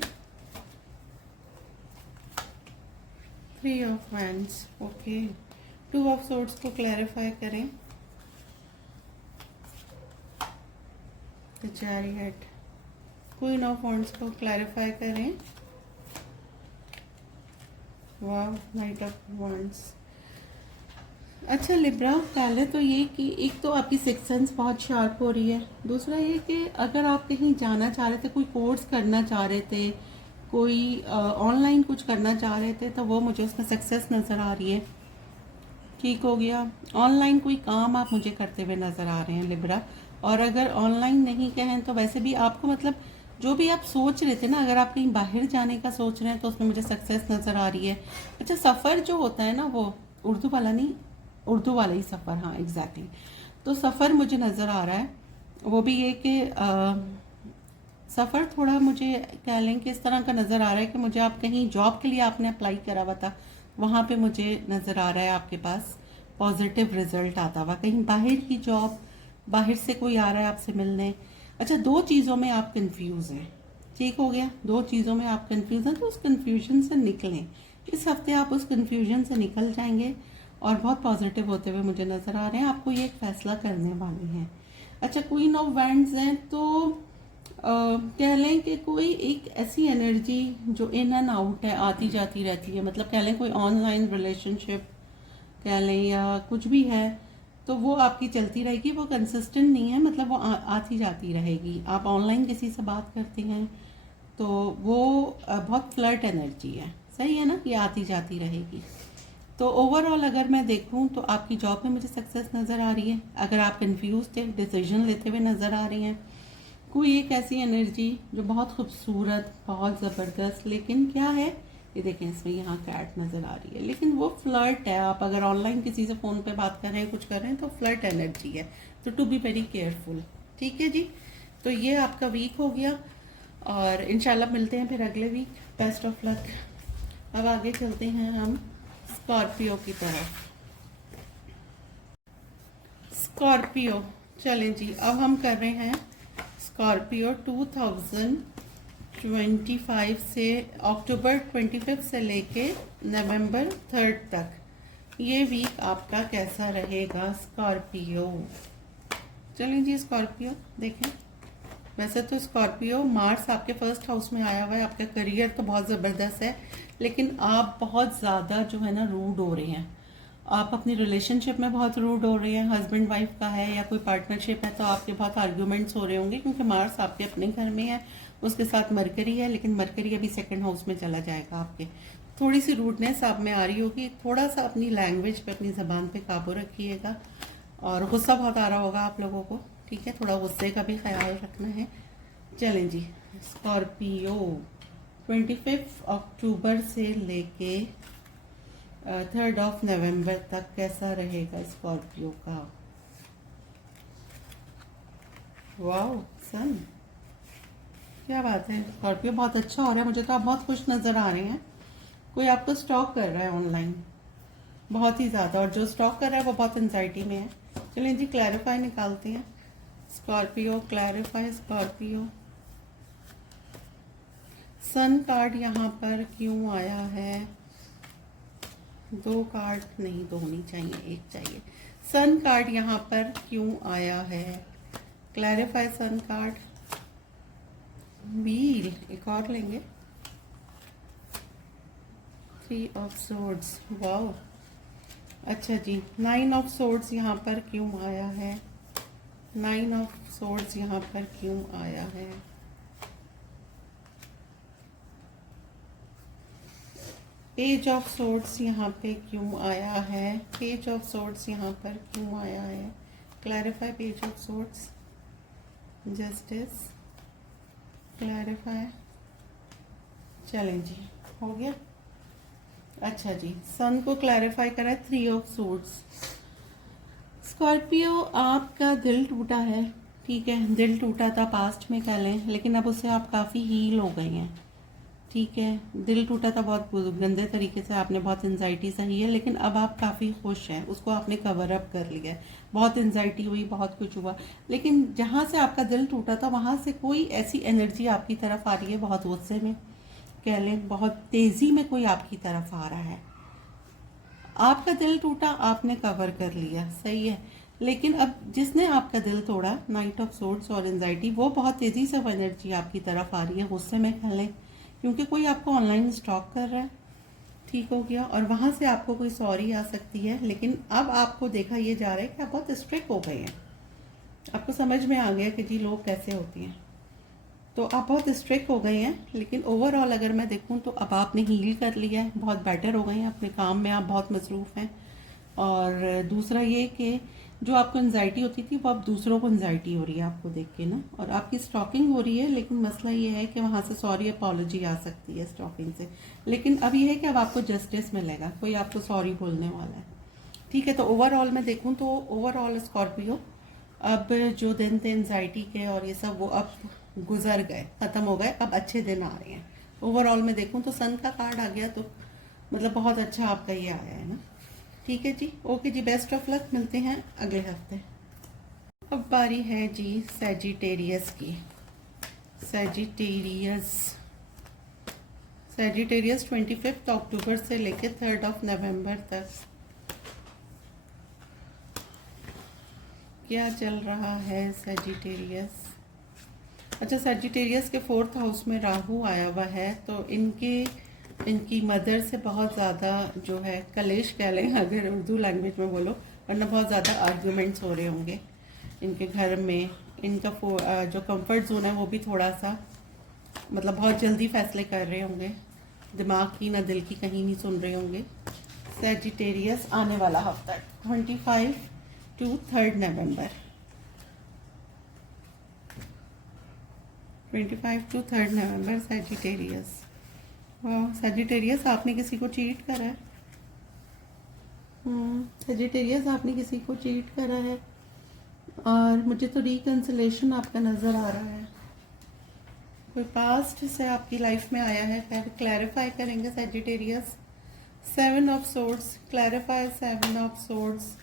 3 of wands. Okay, 2 of swords को क्लैरिफाई करें। The chariot, queen of wands को क्लैरिफाई करें। वाह, नाइट ऑफ वॉन्ड्स। अच्छा लिब्रा, पहले तो ये कि एक तो आपकी सिक्स सेंस बहुत शार्प हो रही है। दूसरा ये कि अगर आप कहीं जाना चाह रहे थे, कोई कोर्स करना चाह रहे थे, कोई ऑनलाइन कुछ करना चाह रहे थे, तो वो मुझे उसमें सक्सेस नज़र आ रही है। ठीक हो गया। ऑनलाइन कोई काम आप मुझे करते हुए नज़र आ रहे हैं लिब्रा। और अगर ऑनलाइन नहीं कहें तो वैसे भी आपको मतलब जो भी आप सोच रहे थे ना, अगर आप कहीं बाहर जाने का सोच रहे हैं तो उसमें मुझे सक्सेस नज़र आ रही है। अच्छा, सफ़र जो होता है ना वो उर्दू वाला नहीं, उर्दू वाला ही सफ़र, हाँ एग्जैक्टली। तो सफ़र मुझे नज़र आ रहा है, वो भी ये कि सफ़र थोड़ा मुझे कह लें कि इस तरह का नज़र आ रहा है कि मुझे आप कहीं जॉब के लिए आपने अप्लाई करा हुआ था, वहाँ पे मुझे नज़र आ रहा है आपके पास पॉजिटिव रिजल्ट आता हुआ। कहीं बाहर की जॉब, बाहर से कोई आ रहा है आपसे मिलने। अच्छा, दो चीज़ों में आप कंफ्यूज हैं, ठीक हो गया, दो चीज़ों में आप कंफ्यूज हैं, तो उस कंफ्यूजन से निकलें। इस हफ्ते आप उस कंफ्यूजन से निकल जाएंगे और बहुत पॉजिटिव होते हुए मुझे नज़र आ रहे हैं। आपको ये एक फ़ैसला करने वाले हैं। अच्छा, क्वीन ऑफ वैंड्स हैं तो कह लें कि कोई एक ऐसी एनर्जी जो इन एंड आउट है, आती जाती रहती है, मतलब कह लें कोई ऑनलाइन रिलेशनशिप कह लें या कुछ भी है, तो वो आपकी चलती रहेगी, वो कंसिस्टेंट नहीं है, मतलब वो आती जाती रहेगी। आप ऑनलाइन किसी से बात करते हैं तो वो बहुत फ्लर्ट एनर्जी है, सही है ना, ये आती जाती रहेगी। तो ओवरऑल अगर मैं देखूं तो आपकी जॉब में मुझे सक्सेस नज़र आ रही है। अगर आप कंफ्यूज थे, डिसीजन लेते हुए नज़र आ रही हैं, कोई एक ऐसी एनर्जी जो बहुत खूबसूरत, बहुत ज़बरदस्त, लेकिन क्या है, ये देखें इसमें यहाँ कैट नज़र आ रही है, लेकिन वो फ्लर्ट है। आप अगर ऑनलाइन किसी से फ़ोन पे बात कर रहे हैं, कुछ कर रहे हैं, तो फ्लर्ट एनर्जी है, तो टू बी वेरी केयरफुल। ठीक है जी, तो ये आपका वीक हो गया और इंशाल्लाह मिलते हैं फिर अगले वीक। Best of luck. अब आगे चलते हैं हम स्कॉर्पियो की तरफ। स्कॉर्पियो, चलें जी, अब हम कर रहे हैं स्कॉर्पियो 2025 से अक्टूबर 25 से लेके नवंबर 3 तक ये वीक आपका कैसा रहेगा स्कॉर्पियो। चलिए जी, स्कॉर्पियो देखें। वैसे तो स्कॉर्पियो मार्स आपके फर्स्ट हाउस में आया हुआ है, आपका करियर तो बहुत ज़बरदस्त है, लेकिन आप बहुत ज़्यादा जो है ना रूड हो रहे हैं। आप अपनी रिलेशनशिप में बहुत रूड हो रहे हैं, हस्बैंड वाइफ का है या कोई पार्टनरशिप है तो आपके बहुत आर्ग्यूमेंट्स हो रहे होंगे, क्योंकि मार्स आपके अपने घर में है, उसके साथ मरकरी है, लेकिन मरकरी अभी सेकंड हाउस में चला जाएगा आपके। थोड़ी सी रूडनेस आप में आ रही होगी, थोड़ा सा अपनी लैंग्वेज पे, अपनी ज़बान पे काबू रखिएगा। और गुस्सा बहुत आ रहा होगा आप लोगों को, ठीक है, थोड़ा गुस्से का भी ख्याल रखना है। चलें जी, स्कॉर्पियो 25 अक्टूबर से लेके 3 नवंबर तक कैसा रहेगा स्कॉर्पियो का। वाओ सन, क्या बात है, स्कॉर्पियो बहुत अच्छा हो रहा है, मुझे तो आप बहुत खुश नज़र आ रहे हैं। कोई आपको स्टॉक कर रहा है ऑनलाइन बहुत ही ज़्यादा, और जो स्टॉक कर रहा है वो बहुत एंजाइटी में है। चलिए जी, क्लैरिफाई निकालते हैं। स्कॉर्पियो क्लैरिफाई, स्कॉर्पियो सन कार्ड यहाँ पर क्यों आया है। दो कार्ड नहीं, दो नहीं चाहिए, एक चाहिए। सन कार्ड यहाँ पर क्यों आया है, क्लैरिफाई सन कार्ड। व्हील, एक और लेंगे। 3 ऑफ सोर्ड्स, वाओ, अच्छा जी। 9 ऑफ सोर्ड्स यहाँ पर क्यों आया है, 9 ऑफ सोर्ड्स यहाँ पर क्यों आया है। पेज ऑफ सोर्ड्स यहाँ पे क्यों आया है, पेज ऑफ सोर्ड्स यहाँ पर क्यों आया है, clarify page of swords. Justice, clarify. चलें जी, हो गया। अच्छा जी, सन को क्लैरिफाई करा है 3 ऑफ सोर्ड्स। स्कॉर्पियो, आपका दिल टूटा है, ठीक है, दिल टूटा था पास्ट में कह लें, लेकिन अब उससे आप काफ़ी हील हो गए हैं, ठीक है। दिल टूटा था बहुत गंदे तरीके से, आपने बहुत एंजाइटी सही है, लेकिन अब आप काफ़ी खुश हैं, उसको आपने कवर अप कर लिया है। बहुत एंजाइटी हुई, बहुत कुछ हुआ, लेकिन जहाँ से आपका दिल टूटा था वहाँ से कोई ऐसी एनर्जी आपकी तरफ आ रही है, बहुत गुस्से में कह लें, बहुत तेज़ी में कोई आपकी तरफ आ रहा है। आपका दिल टूटा, आपने कवर कर लिया, सही है, लेकिन अब जिसने आपका दिल तोड़ा, 9 ऑफ सोर्ड्स और एंजाइटी, वो बहुत तेज़ी से वो एनर्जी आपकी तरफ आ रही है, गुस्से में कह लें, क्योंकि कोई आपको ऑनलाइन स्टॉक कर रहा है, ठीक हो गया, और वहाँ से आपको कोई सॉरी आ सकती है। लेकिन अब आपको देखा ये जा रहा है कि आप बहुत स्ट्रिक्ट हो गए हैं, आपको समझ में आ गया कि जी लोग कैसे होते हैं, तो आप बहुत स्ट्रिक्ट हो गए हैं। लेकिन ओवरऑल अगर मैं देखूं तो अब आपने हील कर लिया है, बहुत बेटर हो गए हैं, अपने काम में आप बहुत मसरूफ़ हैं। और दूसरा ये कि जो आपको एंजाइटी होती थी वो अब दूसरों को एंजाइटी हो रही है आपको देख के ना, और आपकी स्टॉकिंग हो रही है, लेकिन मसला ये है कि वहाँ से सॉरी अपॉलॉजी आ सकती है स्टॉकिंग से। लेकिन अब ये है कि अब आपको जस्टिस मिलेगा, कोई आपको सॉरी बोलने वाला है। ठीक है, तो ओवरऑल मैं देखूँ तो ओवरऑल स्कॉर्पियो अब जो दिन थे एंजाइटी के और ये सब वो अब गुजर गए, ख़त्म हो गए, अब अच्छे दिन आ रहे हैं। ओवरऑल मैं देखूँ तो सन का कार्ड आ गया, तो मतलब बहुत अच्छा आपका ये आया है ना। ठीक है जी, ओके जी, बेस्ट ऑफ लक, मिलते हैं अगले हफ्ते। अब बारी है जी सैजिटेरियस की। सैजिटेरियस 25 अक्टूबर से लेकर 3 नवंबर तक क्या चल रहा है सैजिटेरियस। अच्छा, सैजिटेरियस के 4th हाउस में राहु आया हुआ है, तो इनकी मदर से बहुत ज़्यादा जो है कलेश कह लें अगर उर्दू लैंग्वेज में बोलो, वरना बहुत ज़्यादा आर्ग्यूमेंट्स हो रहे होंगे इनके घर में। इनका जो कंफर्ट जोन है वो भी थोड़ा सा मतलब बहुत जल्दी फैसले कर रहे होंगे, दिमाग की ना दिल की कहीं नहीं सुन रहे होंगे। सैजिटेरियस आने वाला हफ्ता 25 to 3 November, 25 to 3 November Sagittarius. वाह सैजिटेरियस, आपने किसी को चीट करा है। सैजिटेरियस, आपने किसी को चीट करा है, और मुझे तो रिकंसिलेशन आपका नज़र आ रहा है। कोई पास्ट से आपकी लाइफ में आया है, क्लैरिफाई करेंगे Sagittarius. 7 of swords, clarify 7 of swords.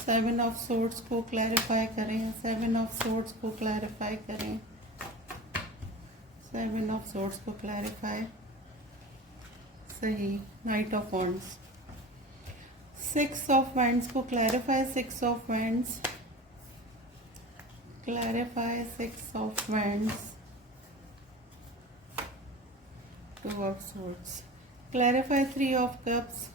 7 of swords को क्लैरिफाई करें, 7 ऑफ सोर्ड्स को क्लैरिफाई करें, 7 ऑफ सोर्ड्स को क्लैरिफाई। सही, knight of wands. 6 of wands को clarify, 6 of wands, clarify 6 of wands. 2 of swords, clarify 3 of cups.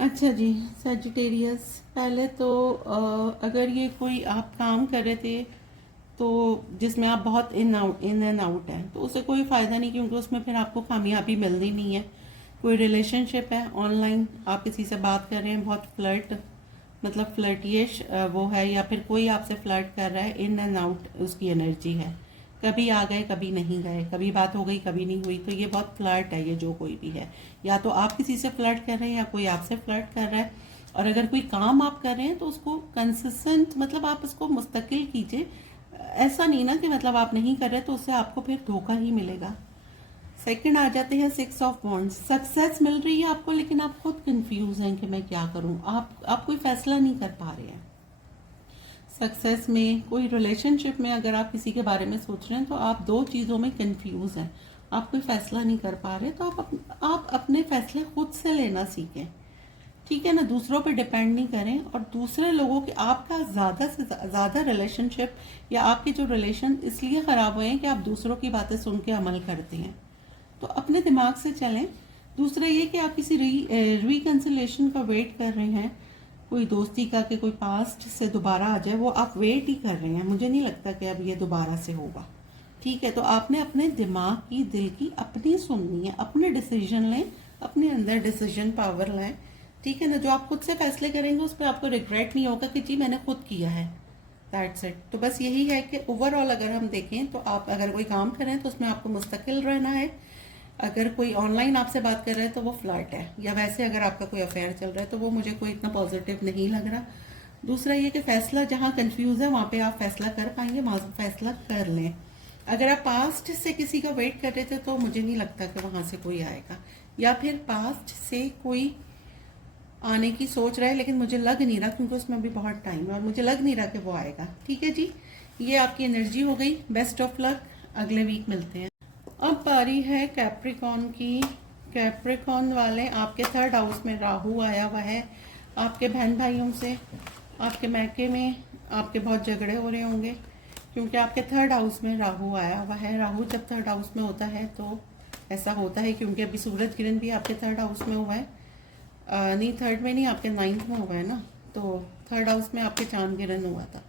अच्छा जी सैजिटेरियस, पहले तो अगर ये कोई आप काम कर रहे थे तो जिसमें आप बहुत इन एंड आउट हैं, तो उससे कोई फ़ायदा नहीं, क्योंकि उसमें फिर आपको कामयाबी मिलनी नहीं है। कोई रिलेशनशिप है, ऑनलाइन आप किसी से बात कर रहे हैं, बहुत फ्लर्ट मतलब फ्लर्टियश वो है, या फिर कोई आपसे फ्लर्ट कर रहा है, इन एंड आउट उसकी एनर्जी है, कभी आ गए कभी नहीं गए, कभी बात हो गई कभी नहीं हुई, तो ये बहुत फ्लर्ट है। ये जो कोई भी है, या तो आप किसी से फ्लर्ट कर रहे हैं या कोई आपसे फ्लर्ट कर रहा है। और अगर कोई काम आप कर रहे हैं तो उसको कंसिस्टेंट मतलब आप उसको मुस्तकिल कीजिए, ऐसा नहीं ना कि मतलब आप नहीं कर रहे तो उससे आपको फिर धोखा ही मिलेगा। सेकंड आ जाते हैं 6 ऑफ वॉन्ड्स। सक्सेस मिल रही है आपको, लेकिन आप खुद कंफ्यूज हैं कि मैं क्या करूं, आप कोई फैसला नहीं कर पा रहे हैं। सक्सेस में, कोई रिलेशनशिप में अगर आप किसी के बारे में सोच रहे हैं तो आप 2 चीज़ों में कंफ्यूज हैं, आप कोई फैसला नहीं कर पा रहे, तो आप अपने फैसले खुद से लेना सीखें। ठीक है ना, दूसरों पे डिपेंड नहीं करें, और दूसरे लोगों के आपका ज़्यादा से ज़्यादा रिलेशनशिप या आपके जो रिलेशन इसलिए ख़राब हुए हैं कि आप दूसरों की बातें सुन के अमल करते हैं, तो अपने दिमाग से चलें। दूसरा ये कि आप किसी रिकंसिलेशन का वेट कर रहे हैं, कोई दोस्ती का कि कोई पास्ट से दोबारा आ जाए, वो आप वेट ही कर रहे हैं, मुझे नहीं लगता कि अब ये दोबारा से होगा। ठीक है, तो आपने अपने दिमाग की दिल की अपनी सुननी है, अपने डिसीजन लें, अपने अंदर डिसीजन पावर लाएं। ठीक है ना, जो आप खुद से फैसले करेंगे उस पर आपको रिग्रेट नहीं होगा कि जी मैंने खुद किया है, दैट्स इट। तो बस यही है कि ओवरऑल अगर हम देखें तो आप अगर कोई काम करें तो उसमें आपको मुस्तकिल रहना है। अगर कोई ऑनलाइन आपसे बात कर रहा है तो वो फ्लर्ट है, या वैसे अगर आपका कोई अफेयर चल रहा है तो वो मुझे कोई इतना पॉजिटिव नहीं लग रहा। दूसरा ये कि फैसला जहाँ कंफ्यूज है वहाँ पे आप फैसला कर पाएंगे, वहाँ से फैसला कर लें। अगर आप पास्ट से किसी का वेट कर रहे थे तो मुझे नहीं लगता कि वहाँ से कोई आएगा, या फिर पास्ट से कोई आने की सोच रहा है, लेकिन मुझे लग नहीं रहा क्योंकि उसमें अभी बहुत टाइम है और मुझे लग नहीं रहा कि वो आएगा। ठीक है जी, ये आपकी एनर्जी हो गई। बेस्ट ऑफ लक, अगले वीक मिलते हैं। अब बारी है कैप्रिकॉन की। कैप्रिकॉन वाले, आपके 3rd हाउस में राहु आया हुआ है। आपके बहन भाइयों से, आपके मैके में आपके बहुत झगड़े हो रहे होंगे, क्योंकि आपके 3rd हाउस में राहु आया हुआ है। राहु जब 3rd हाउस में होता है तो ऐसा होता है, क्योंकि अभी सूरज किरण भी आपके 3rd हाउस में हुआ है, नहीं 3rd में नहीं, आपके 9th में हुआ है ना, तो 3rd हाउस में आपके चांद गिरन हुआ था।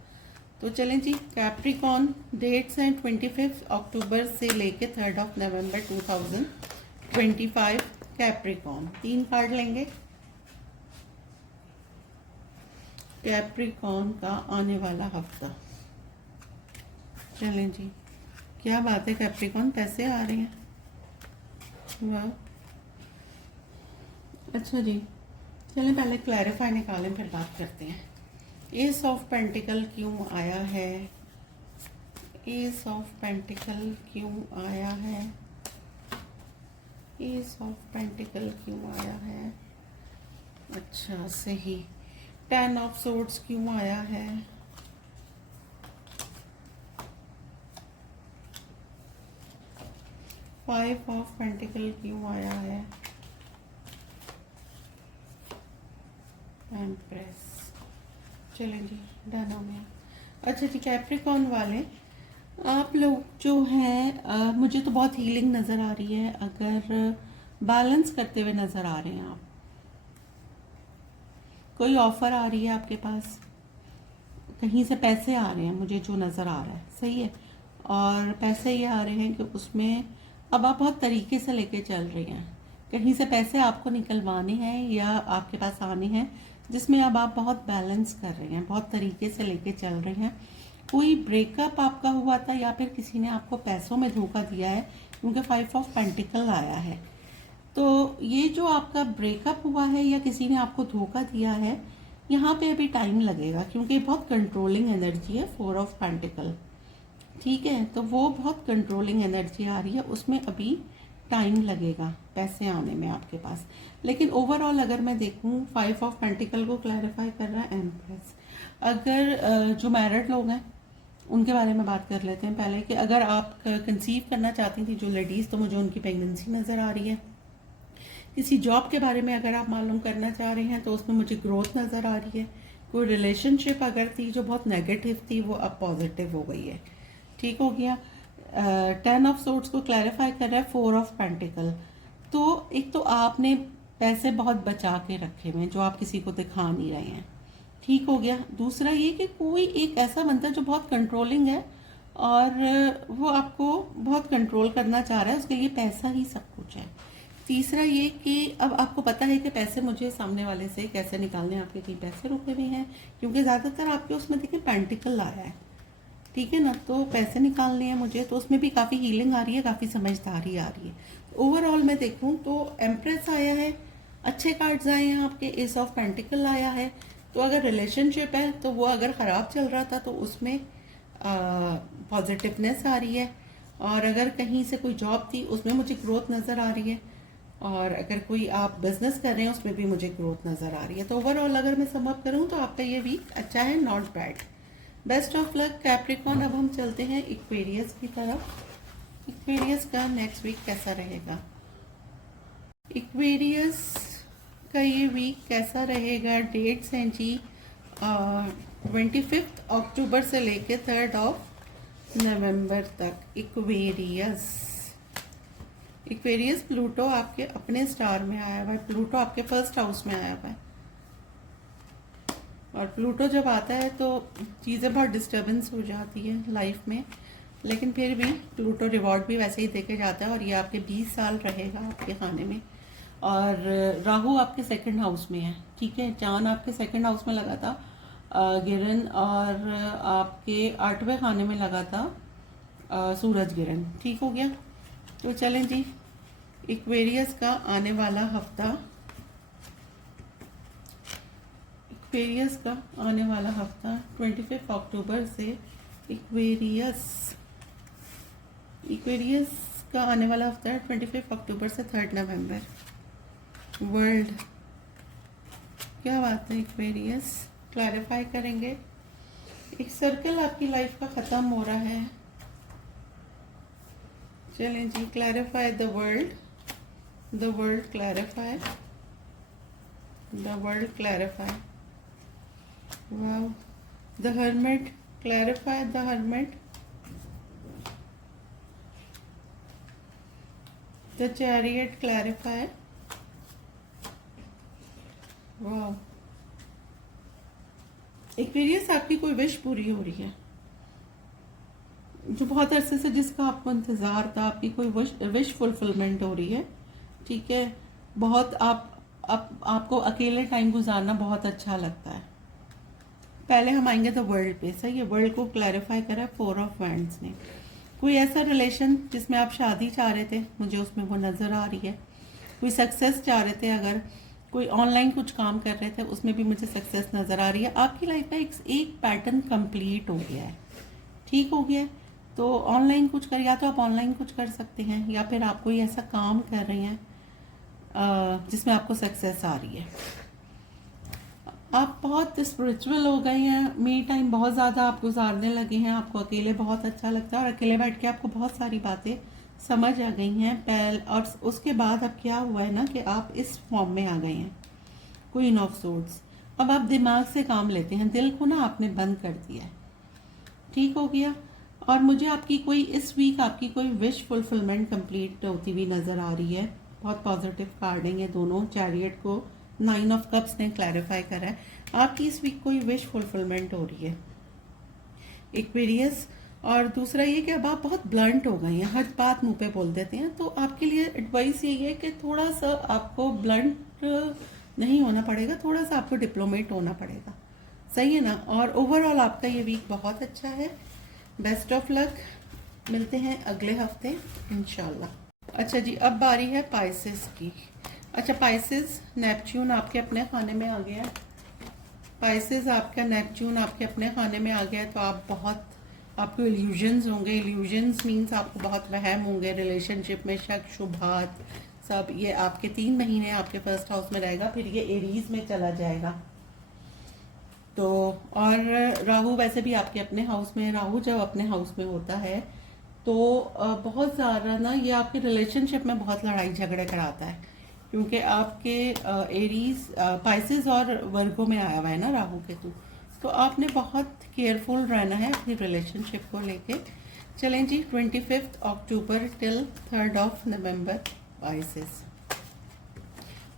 तो चलें जी, कैप्रिकॉन डेट्स हैं 25 अक्टूबर से लेके 3 नवंबर 2023 25 कैप्रिकॉन। 3 कार्ड लेंगे कैप्रिकॉन का आने वाला हफ्ता। चलें जी, क्या बात है कैप्रिकॉन, पैसे आ रहे हैं, वाह। अच्छा जी, चलें पहले क्लैरिफाई निकालें फिर बात करते हैं। एस ऑफ पेंटिकल क्यों आया है, एस ऑफ पेंटिकल क्यों आया है, एस ऑफ पेंटिकल क्यों आया है, अच्छा सही। 10 ऑफ सोर्ड्स क्यों आया है, 5 ऑफ पेंटिकल क्यों आया है, एम्प्रेस। चलें जी, डन हो गया। अच्छा जी, कैप्रिकॉन वाले आप लोग जो हैं, मुझे तो बहुत हीलिंग नज़र आ रही है। अगर बैलेंस करते हुए नज़र आ रहे हैं आप, कोई ऑफ़र आ रही है आपके पास, कहीं से पैसे आ रहे हैं मुझे जो नज़र आ रहा है, सही है। और पैसे ये आ रहे हैं कि उसमें अब आप बहुत तरीके से लेके चल रही हैं। कहीं से पैसे आपको निकलवाने हैं या आपके पास आने हैं, जिसमें अब आप बहुत बैलेंस कर रहे हैं, बहुत तरीके से लेके चल रहे हैं। कोई ब्रेकअप आपका हुआ था या फिर किसी ने आपको पैसों में धोखा दिया है, क्योंकि 5 ऑफ पेंटिकल आया है। तो ये जो आपका ब्रेकअप हुआ है या किसी ने आपको धोखा दिया है, यहाँ पे अभी टाइम लगेगा, क्योंकि बहुत कंट्रोलिंग एनर्जी है 4 ऑफ पेंटिकल, ठीक है। तो वो बहुत कंट्रोलिंग एनर्जी आ रही है, उसमें अभी टाइम लगेगा पैसे आने में आपके पास। लेकिन ओवरऑल अगर मैं देखूं, 5 ऑफ पेंटिकल को क्लैरिफाई कर रहा है एम्प्रेस। अगर जो मैरिड लोग हैं उनके बारे में बात कर लेते हैं पहले, कि अगर आप कंसीव करना चाहती थी जो लेडीज़, तो मुझे उनकी प्रेगनेंसी नज़र आ रही है। किसी जॉब के बारे में अगर आप मालूम करना चाह रहे हैं तो उसमें मुझे ग्रोथ नज़र आ रही है। कोई रिलेशनशिप अगर थी जो बहुत नेगेटिव थी, वो अब पॉजिटिव हो गई है, ठीक हो गया। 10 ऑफ सोर्ड्स को क्लैरिफाई कर रहा है 4 ऑफ पेंटिकल। तो एक तो आपने पैसे बहुत बचा के रखे हुए हैं जो आप किसी को दिखा नहीं रहे हैं, ठीक हो गया। दूसरा ये कि कोई एक ऐसा बंदा जो बहुत कंट्रोलिंग है और वो आपको बहुत कंट्रोल करना चाह रहा है, उसके लिए पैसा ही सब कुछ है। तीसरा ये कि अब आपको पता है कि पैसे मुझे सामने वाले से कैसे निकालने हैं, आपके कहीं पैसे रुके हुए हैं, क्योंकि ज़्यादातर आपके उसमें देखिए पेंटिकल आया है, ठीक है ना। तो पैसे निकालने हैं मुझे, तो उसमें भी काफ़ी हीलिंग आ रही है, काफ़ी समझदारी आ रही है। ओवरऑल मैं देखूं तो एम्प्रेस आया है, अच्छे कार्ड्स आए हैं आपके, एस ऑफ पेंटिकल आया है। तो अगर रिलेशनशिप है तो वो अगर ख़राब चल रहा था तो उसमें पॉजिटिवनेस आ रही है, और अगर कहीं से कोई जॉब थी उसमें मुझे ग्रोथ नज़र आ रही है, और अगर कोई आप बिजनेस कर रहे हैं उसमें भी मुझे ग्रोथ नज़र आ रही है। तो ओवरऑल अगर मैं सम अप करूं तो आपका ये वीक अच्छा है, not bad. Best of luck Capricorn. अब हम चलते हैं इक्वेरियस की तरफ। इक्वेरियस का नेक्स्ट वीक कैसा रहेगा, इक्वेरियस का ये वीक कैसा रहेगा। डेट्स हैं जी 25 अक्टूबर से लेके 3 ऑफ नवंबर तक। इक्वेरियस, इक्वेरियस प्लूटो आपके अपने स्टार में आया हुआ है, प्लूटो आपके फर्स्ट हाउस में आया हुआ है। और प्लूटो जब आता है तो चीज़ें बहुत डिस्टर्बेंस हो जाती है लाइफ में, लेकिन फिर भी प्लूटो रिवॉर्ड भी वैसे ही देके जाता है, और ये आपके 20 साल रहेगा आपके खाने में। और राहु आपके सेकंड हाउस में है, ठीक है। चांद आपके सेकंड हाउस में लगा था गिरन, और आपके 8वें खाने में लगा था सूरज गिरन, ठीक हो गया। तो चलें जी, इक्वेरियस का आने वाला हफ्ता, इक्वेरियस का आने वाला हफ्ता 25 अक्टूबर से इक्वेरियस, इक्वेरियस का आने वाला हफ्ता है 25 अक्टूबर से 3 नवंबर। वर्ल्ड, क्या बात है इक्वेरियस, क्लैरिफाई करेंगे। एक सर्कल आपकी लाइफ का ख़त्म हो रहा है, चलें जी। Clarify the world, the world clarify, the world clarify, wow. The hermit, clarify the hermit, the chariot clarify, wow. Aquarius आपकी कोई विश पूरी हो रही है, जो बहुत अरसे से जिसका आपको इंतजार था, आपकी कोई विश फुलफिलमेंट हो रही है। ठीक है, बहुत आपको अकेले टाइम गुजारना बहुत अच्छा लगता है। पहले हम आएंगे द वर्ल्ड पे। सही है, वर्ल्ड को क्लैरिफाई करा 4 ऑफ वैंड्स ने। कोई ऐसा रिलेशन जिसमें आप शादी चाह रहे थे, मुझे उसमें वो नज़र आ रही है। कोई सक्सेस चाह रहे थे, अगर कोई ऑनलाइन कुछ काम कर रहे थे उसमें भी मुझे सक्सेस नज़र आ रही है। आपकी लाइफ का एक पैटर्न कंप्लीट हो गया है, ठीक हो गया है। तो ऑनलाइन कुछ कर, या तो आप ऑनलाइन कुछ कर सकते हैं, या फिर आप कोई ऐसा काम कर रहे हैं जिसमें आपको सक्सेस आ रही है। आप बहुत स्पिरिचुअल हो गए हैं, मी टाइम बहुत ज़्यादा आप गुजारने लगे हैं, आपको अकेले बहुत अच्छा लगता है और अकेले बैठ के आपको बहुत सारी बातें समझ आ गई हैं पहल। और उसके बाद अब क्या हुआ है ना कि आप इस फॉर्म में आ गए हैं, क्वीन ऑफ सोर्ड्स। अब आप दिमाग से काम लेते हैं, दिल को ना आपने बंद कर दिया है, ठीक हो गया। और मुझे आपकी कोई इस वीक आपकी कोई विश फुलफिलमेंट कंप्लीट होती हुई नज़र आ रही है। बहुत पॉजिटिव कार्ड है ये दोनों। चैरियट को 9 ऑफ कप्स ने क्लैरिफाई करा है, आपकी इस वीक कोई विश फुलफिलमेंट हो रही है, एक्वेरियस। और दूसरा ये कि अब आप बहुत ब्लंट हो गए हैं, हर बात मुंह पे बोल देते हैं। तो आपके लिए एडवाइस यही है कि थोड़ा सा आपको ब्लंट नहीं होना पड़ेगा, थोड़ा सा आपको डिप्लोमेट होना पड़ेगा। सही है ना। और ओवरऑल आपका ये वीक बहुत अच्छा है। बेस्ट ऑफ लक, मिलते हैं अगले हफ्ते इंशाल्लाह। अच्छा जी, अब बारी है पाइसेस की। अच्छा, पाइसेस नेपच्यून आपके अपने खाने में आ गया है। पाइसेस आपका नेपच्यून आपके अपने खाने में आ गया है, तो आप बहुत, आपको इल्यूजन्स होंगे। इल्यूजन्स मीन्स आपको बहुत वहम होंगे रिलेशनशिप में, शक शुभात सब। ये आपके 3 महीने आपके फर्स्ट हाउस में रहेगा, फिर ये एरीज में चला जाएगा। तो और राहु वैसे भी आपके अपने हाउस में, राहु जब अपने हाउस में होता है तो बहुत ज़्यादा ना ये आपके रिलेशनशिप में बहुत लड़ाई झगड़े कराता है, क्योंकि आपके एरीज पाइसेस और वर्गो में आया हुआ है ना राहु केतु। तो आपने बहुत केयरफुल रहना है अपनी रिलेशनशिप को लेके। चलें जी, 25 October till 3 of November Pisces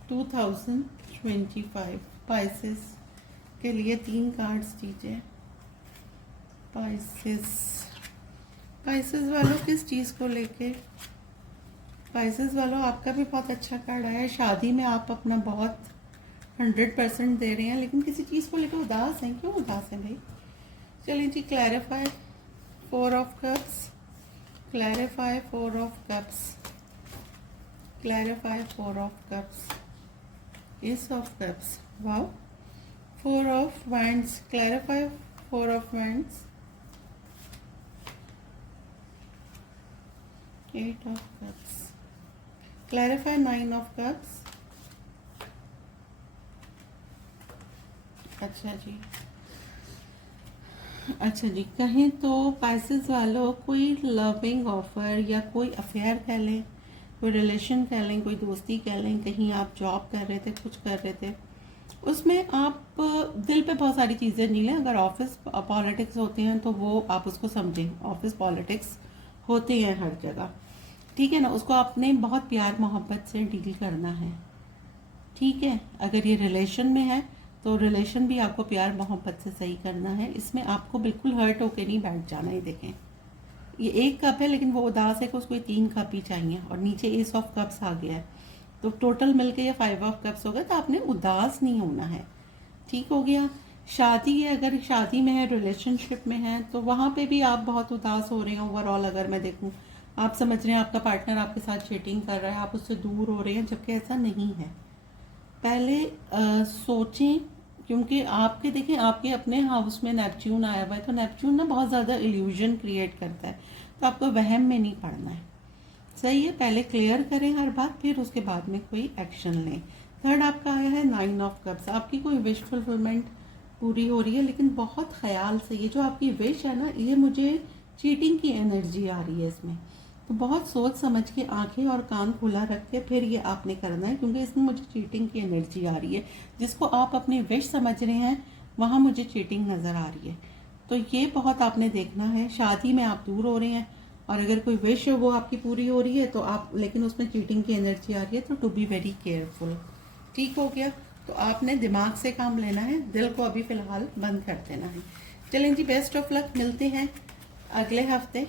2025 Pisces के लिए 3 कार्ड्स दीजिए। पाइसेस वालों किस चीज़ को लेके? पाइसेस वालों आपका भी बहुत अच्छा कार्ड आया है। शादी में आप अपना बहुत 100% दे रहे हैं, लेकिन किसी चीज़ को लेकर उदास हैं। क्यों उदास हैं भाई? चलिए जी, clarify 4 of cups, clarify 4 of cups, clarify 4 of cups, ace of cups, wow, 4 of wands, clarify 4 of wands, 8 of cups, clarify 9 of cups. अच्छा जी, कहें तो पाइसेस वालों कोई लविंग ऑफर या कोई अफेयर कह लें, कोई रिलेशन कह लें, कोई दोस्ती कह लें, कहीं आप जॉब कर रहे थे, कुछ कर रहे थे, उसमें आप दिल पे बहुत सारी चीज़ें नहीं लें। अगर ऑफिस पॉलिटिक्स होते हैं तो वो आप उसको समझें, ऑफिस पॉलिटिक्स होते हैं हर जगह, ठीक है ना। उसको आपने बहुत प्यार मोहब्बत से डील करना है, ठीक है। अगर ये रिलेशन में है तो रिलेशन भी आपको प्यार मोहब्बत से सही करना है। इसमें आपको बिल्कुल हर्ट होके नहीं बैठ जाना है। देखें, ये 1 कप है, लेकिन वो उदास है कि उसको 3 कप ही चाहिए, और नीचे एस ऑफ कप्स आ गया है, तो टोटल मिलके ये 5 ऑफ कप्स हो गया। तो आपने उदास नहीं होना है, ठीक हो गया। शादी है, अगर शादी में है, रिलेशनशिप में है, तो वहाँ पे भी आप बहुत उदास हो रहे हैं। ओवरऑल अगर मैं देखूँ, आप समझ रहे हैं आपका पार्टनर आपके साथ चीटिंग कर रहा है, आप उससे दूर हो रहे हैं, जबकि ऐसा नहीं है। पहले सोचें, क्योंकि आपके देखें आपके अपने हाउस में नेपच्यून आया हुआ है, तो नेपच्यून ना बहुत ज़्यादा इल्यूजन क्रिएट करता है, तो आपको वहम में नहीं पड़ना है। सही है, पहले क्लियर करें हर बात, फिर उसके बाद में कोई एक्शन लें। 3 आपका आया है 9 ऑफ कप्स। आपकी कोई विश फुलफिलमेंट पूरी हो रही है, लेकिन बहुत ख्याल से। ये जो आपकी विश है ना, ये मुझे चीटिंग की एनर्जी आ रही है इसमें, तो बहुत सोच समझ के आंखें और कान खुला रख के फिर ये आपने करना है, क्योंकि इसमें मुझे चीटिंग की एनर्जी आ रही है। जिसको आप अपनी विश समझ रहे हैं, वहाँ मुझे चीटिंग नज़र आ रही है। तो ये बहुत आपने देखना है। शादी में आप दूर हो रहे हैं, और अगर कोई विश है वो आपकी पूरी हो रही है, तो आप, लेकिन उसमें चीटिंग की एनर्जी आ रही है, तो टू बी वेरी केयरफुल, ठीक हो गया। तो आपने दिमाग से काम लेना है, दिल को अभी फ़िलहाल बंद कर देना है। चलें जी, बेस्ट ऑफ लक, मिलते हैं अगले हफ्ते।